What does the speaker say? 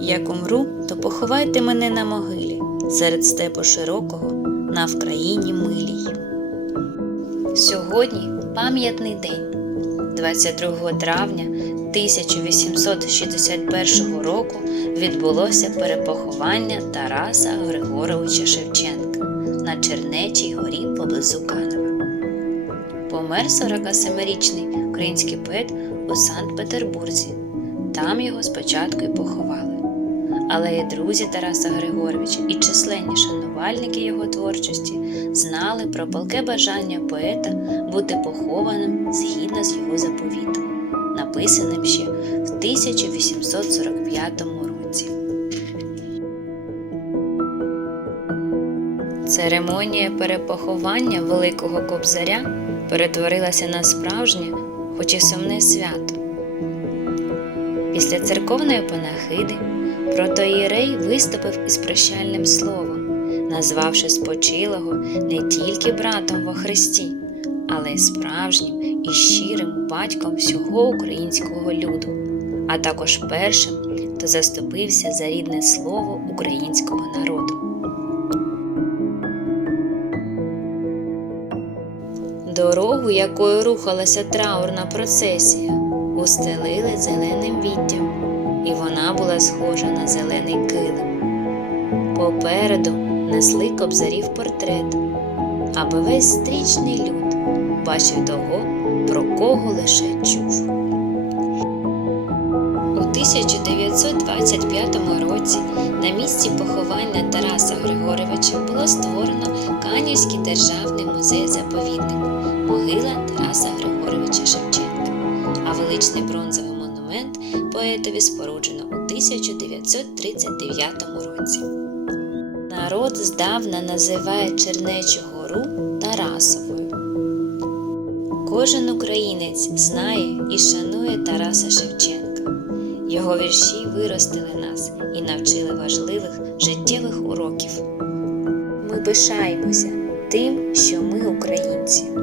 Як умру, то поховайте мене на могилі серед степу широкого на Вкраїні милій. Сьогодні пам'ятний день, 22 травня 1861 року відбулося перепоховання Тараса Григоровича Шевченка на Чернечій горі поблизу Канева. Помер 47-річний український поет у Санкт-Петербурзі. Там його спочатку й поховали. Але і друзі Тараса Григоровича і численні шанувальники його творчості знали про палке бажання поета бути похованим згідно з його заповітом, написаним ще в 1845 році. Церемонія перепоховання Великого Кобзаря перетворилася на справжнє, хоч і сумне свято. Після церковної панахиди протоїрей виступив із прощальним словом, назвавши спочилого не тільки братом во Христі, але й справжнім і щирим батьком всього українського люду, а також першим, хто заступився за рідне слово українського народу. Дорогу, якою рухалася траурна процесія, устелили зеленим віттям, і вона була схожа на зелений килим. Попереду несли кобзарів портрет, аби весь стрічний люд бачив того, про кого лише чув. У 1925 році на місці поховання Тараса Григоровича було створено Канівський державний музей-заповідник могила Тараса Григоровича Шевченка, а величний бронзовий монумент поетові споруджено у 1939 році. Народ здавна називає Чернечу гору Тарасовою. Кожен українець знає і шанує Тараса Шевченка. Його вірші виростили нас і навчили важливих життєвих уроків. Ми пишаємося тим, що ми українці.